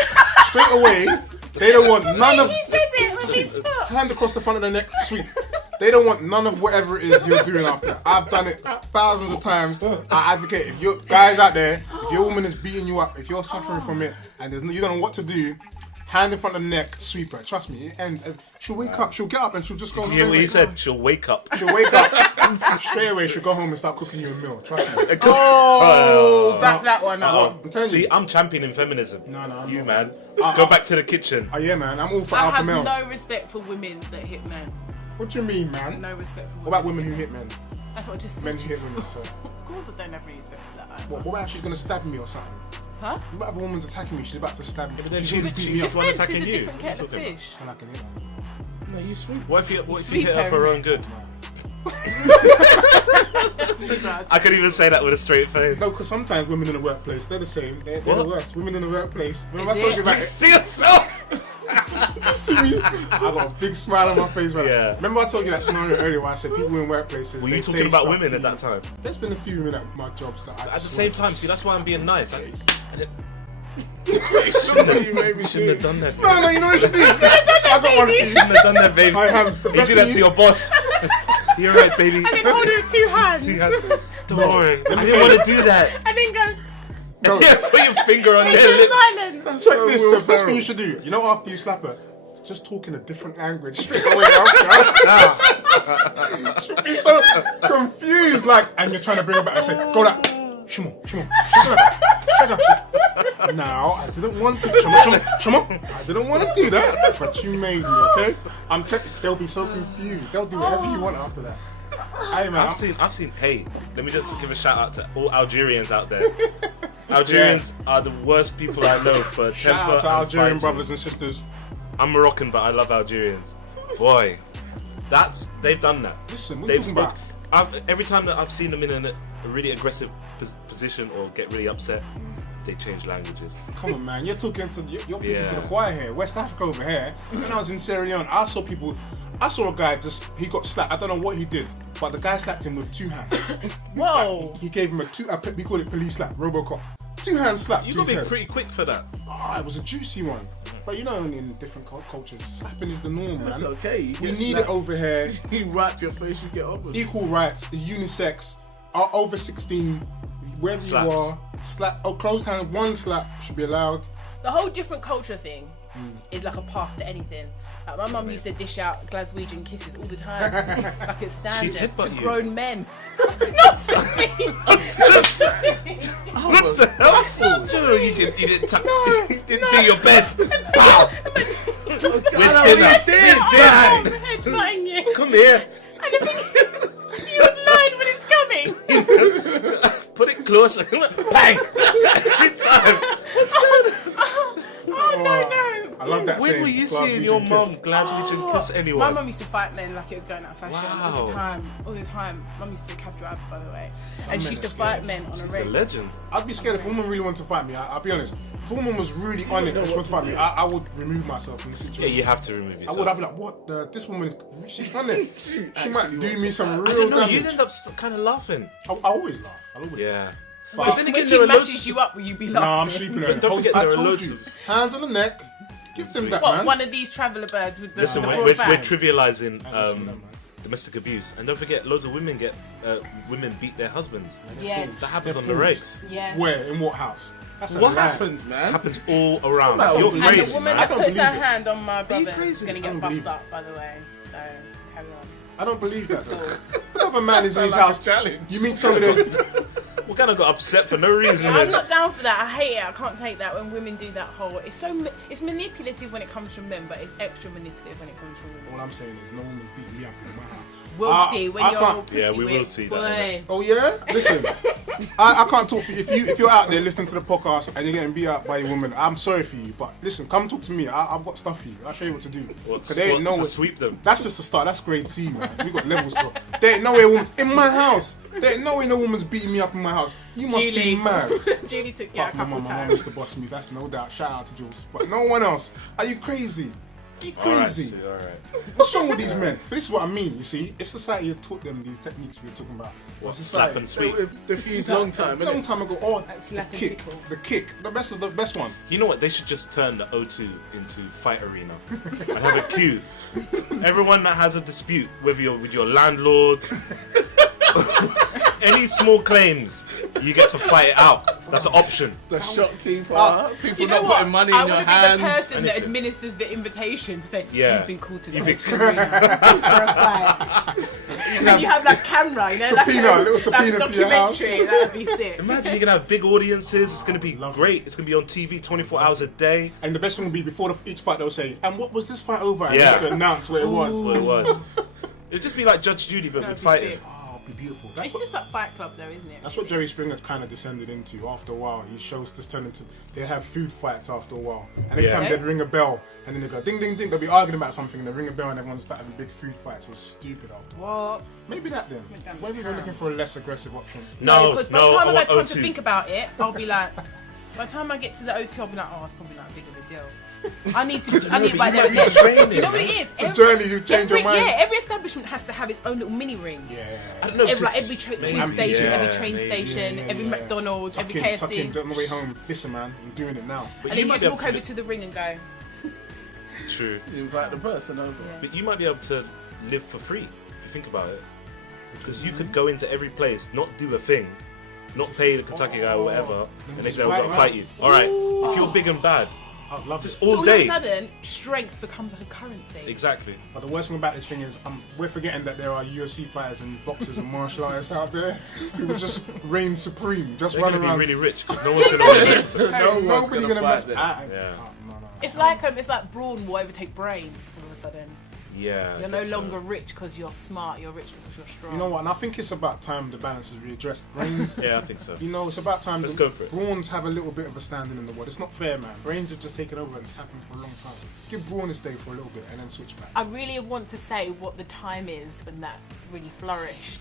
Straight away, they don't want none of... He says it with his foot. Hand across the front of the neck, sweep. They don't want none of whatever it is you're doing after. I've done it thousands of times. I advocate, if you guys out there, if your woman is beating you up, if you're suffering from it, and you don't know what to do, hand in front of the neck, sweep her. Trust me, it ends. She'll wake up, she'll get up, and she'll just go Yeah, straight what away. he said. She'll wake up. She'll wake up, straight away, she'll go home and start cooking you a meal. Trust me. Oh, that one. I'm telling See, you. I'm championing feminism. No, I'm you not. man. Go back to the kitchen. Oh yeah, man, I'm all for I alpha have males. no respect for women that hit men. What do you mean, man? No respect for What women. about women who hit men? That's what I just said. Men who hit women, so. Of course I don't have any respect for that. either. What about if she's gonna stab me or something? Huh? What if a woman's attacking me? She's about to stab me. but then she's she's- gonna beat she's me up. the one Defense attacking is a you. different kettle of What are you fish. And I can hit her. No, you sweep. What if you Sweep hit her her. for her own good? I could even say that with a straight face. No, because sometimes women in the workplace, they're the same. They're the What? worst. Women in the workplace. Remember I Is told it? you about it? See yourself. You see me? I got a big smile on my face, man. Yeah. Remember I told you that scenario earlier where I said people in workplaces. Were they you say talking about stuff women to at you. that time? There's been a few women at my jobs that I At the just same want to time, see, that's why I'm being nice. I face. You made me shouldn't have done that. No, you know what you do? I got one for you. Shouldn't have done that, baby. I have the You best do that thing to you- your boss. You're right, baby. And then hold her with two hands. Don't worry. I me didn't tell want you. to do that. And then go, No, Yeah, put your finger on make their sure lips. silence. check this. Will The best thing Ferrell. you should do. You know, after you slap her, just talk in a different language straight away. She'll be so confused, like, and you're trying to bring her back and say, go that. Shimo. Now, I didn't want to. Shimo. I didn't want to do that, but you made me, okay? They'll be so confused. They'll do whatever you want after that. Hey, man. I've seen. Hey, let me just give a shout out to all Algerians out there. Algerians are the worst people I know for temper. Shout out to and Algerian fighting. brothers and sisters. I'm Moroccan, but I love Algerians. Boy, they've done that. Listen, what are you They've talking about? every time that I've seen them in a really aggressive position or get really upset, they change languages. Come on, man. You're talking to you're speaking to the Yeah. choir here. West Africa over here. When I was in Sierra Leone, I saw a guy he got slapped. I don't know what he did, but the guy slapped him with two hands. Whoa. He gave him we call it police slap, Robocop. 2-hand slap. You to got to his be head. pretty quick for that. It was a juicy one. But you know, in different cultures, slapping is the norm, man. It's okay. You We get need slapped. it over here. You wipe your face, you get over. Equal rights, unisex, over 16, wherever Slaps. you are. Closed hand, one slap should be allowed. The whole different culture thing is like a pass to anything. Like my mum used to dish out Glaswegian kisses all the time, like it's standard She'd headbutt to you. grown men. Not to me. What the hell? You didn't tuck. You didn't do your bed. Pow. Where's dinner? I'm headbutting you. Come here. And the thing is, you would learn when it's coming. Bang! Every time. I love that When saying. were you Glaswegian seeing your kiss. mum Glaswegian kiss anyone? My mum used to fight men like it was going out of fashion all Wow. the time. All the time. Mum used to be a cab driver, by the way. And she men used to are fight scared. men on a A race. legend. I'd be scared if a woman really wanted to fight me. I'll be honest. If a woman was really on it and she wanted to fight me, I would remove myself from the situation. Yeah, you have to remove I yourself. would. I'd be like, what? This woman is. She's on it. She might do wants me to some I real don't know. damage. You'd end up kind of laughing. I always laugh. I always. Yeah. But But then again, When she there are loads mashes of... you up, will you be No, laughing? I'm sleeping on it. Don't forget, I there are told loads you. of- Hands on the neck. Give them that, What, man. one of these traveller birds with the, Listen, the we're broad band? trivializing seen that, man. domestic abuse, and don't forget, loads of women women beat their husbands. Yes. That happens They're on the fools. regs. Yes. Where? In what house? That's a What lie. happens, man? Happens all around. not You're believe And crazy, the woman man. that don't puts her believe it. hand on my brother is crazy? going to I get don't bust believe up, by the way. So, carry on. I don't believe that. Though. What type of man is in his Like a house? challenge. You meet somebody else. We kind of got upset for no reason. I'm not down for that. I hate it. I can't take that when women do that whole. It's manipulative when it comes from men, but it's extra manipulative when it comes from women. All I'm saying is, no woman's beating me up in my house. We'll see when I you're can't- all pussy Yeah, we will whipped. see that, Boy. Oh yeah, listen. I can't talk for you. If you're out there listening to the podcast and you're getting beat up by a woman, I'm sorry for you. But listen, come talk to me. I've got stuff for you. I'll show you what to do. Because they ain't know to what. sweep them. That's just the start. That's grade C, man. We got levels. Bro. There ain't no way a woman's in my house. There ain't no way no woman's beating me up in my house. You must be Julie. mad. Julie took you a Fuck my couple mum. My mum times. used to boss me. That's no doubt. Shout out to Jules. But no one else. Are you crazy? Are you crazy? All right. What's wrong with these men? But this is what I mean, you see. If society had taught them these techniques we were talking about, What, society, slap and sweep? We've diffused long time, a long innit? time ago, or Like the slap and kick, tickle. the kick. The best is the best one. You know what? They should just turn the O2 into fight arena and have a queue. Everyone that has a dispute, whether you're with your landlord, any small claims, you get to fight it out. That's an option. The shopkeeper, people You know not what? putting money I in your want to be hands. the person that anything. administers the invitation to say, Yeah. you've been called to the You've been- hotel arena for a fight. And you have like camera, you know, Subpoena, like a little subpoena like to your house. documentary. That would be sick. Imagine you're gonna have big audiences. It's gonna be great. It's gonna be on TV 24 hours a day. And the best one would be before each fight they'll say, and what was this fight over? And Yeah. you have to announce what it was. That's what it was. It'd just be like Judge Judy, but That'd with be fighting. sick. Oh, it'd be beautiful. That's It's what, just like Fight Club though, isn't it? that's what Jerry Springer kind of descended into after a while. His shows just turned into, they have food fights after a while. And every Yeah. time they'd ring a bell, and then they go ding, ding, ding. They'll be arguing about something, and they ring a bell, and everyone start having big food fights. It was stupid after. What? Maybe that then. done Maybe they're looking for a less aggressive option. No, because by no, the time I I've want had time to O2. think about it, I'll be like, by the time I get to the OT, I'll be like, oh, it's probably not big of a deal. I need to it by there and then. Do you know what it is? The journey, you change your mind. Yeah, every establishment has to have its own little mini ring. Yeah. I don't know. Every, like, 'cause every tube maybe- station, every yeah, train maybe. station, every McDonald's, Tuck every in, tuck in, KFC. on the way home. Listen, man, I'm doing it now. But And then you might just be walk able over to to the ring and go, True. You invite the person over. yeah. But you might be able to live for free if you think about it, because you could go into every place, not do a thing, not pay the Kentucky guy or whatever, and they just say, "I'm gonna fight fight you." All right, if you're big and bad, I'd love just it. all all day. of a sudden, strength becomes like a currency. Exactly. But the worst thing about this thing is, we're forgetting that there are UFC fighters and boxers and martial artists out there who would just reign supreme, just They're run gonna be around. really rich because no one's gonna mess with them. No one's Nobody gonna gonna mess. fight them. Yeah. No. It's like brawn will overtake brain all of a sudden. Yeah. You're I no guess so. longer rich because you're smart. You're rich because you're strong. You know what? And I think it's about time the balance is readdressed. Brains. Yeah, I think so. You know, it's about time. Let's go for it. Brawns have a little bit of a standing in the world. It's not fair, man. Brains have just taken over and it's happened for a long time. Give Brawn a stay for a little bit and then switch back. I really want to say what the time is when that really flourished.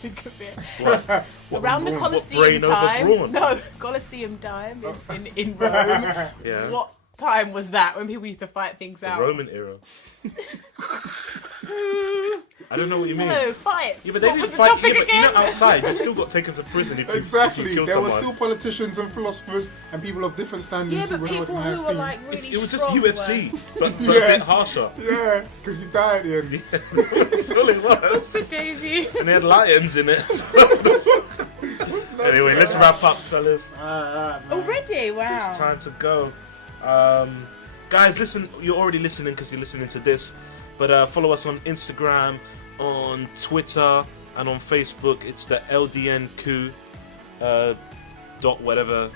Think of it. Around the Brawn? Colosseum brain over time. brawn? No, Colosseum time in Rome. Yeah. What time was that when people used to fight things The out? Roman era. I don't know what you mean. So, fight. Yeah, but they What didn't was the fight. topic Yeah, but you again? know, outside you still got taken to prison if you Exactly. if you There killed were someone. still politicians and philosophers and people of different standings Yeah, who but were held in people high who were esteem. like really It was just strong UFC, were- but a Yeah. bit harsher. Yeah, because you die at the end. That's all it was. Oopsie daisy. And they had lions in it. Anyway, let's wrap up, fellas. Already? Wow. It's time to go. Guys, listen, you're already listening because you're listening to this, but follow us on Instagram, on Twitter, and on Facebook. It's the LDN Coup dot whatever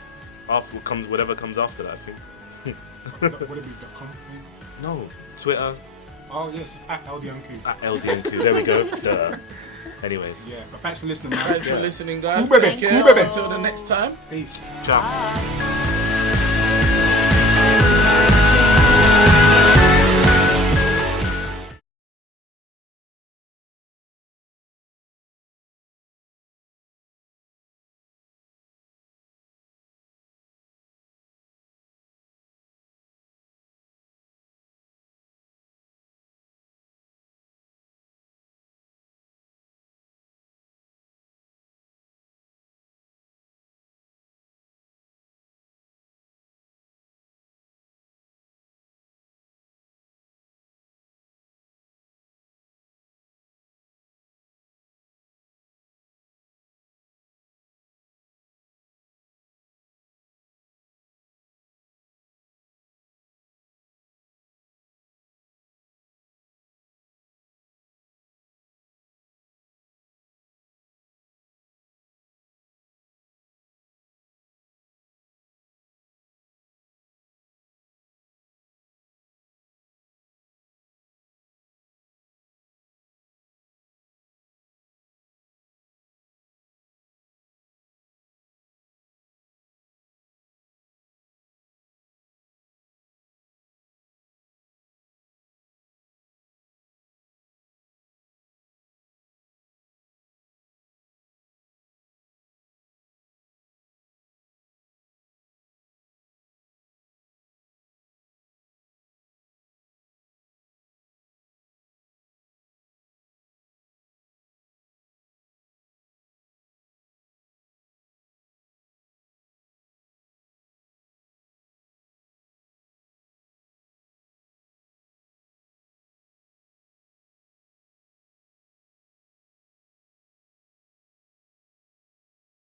whatever comes after that, I think. Would it be .com? Maybe? No, Twitter, Oh yes, at Theldncoup. At LDNQ. There we go. Duh. Anyways. Yeah, but thanks for listening, man. Thanks for listening, guys. Cool, baby. Take care. Cool, baby. Until the next time. Peace. Ciao.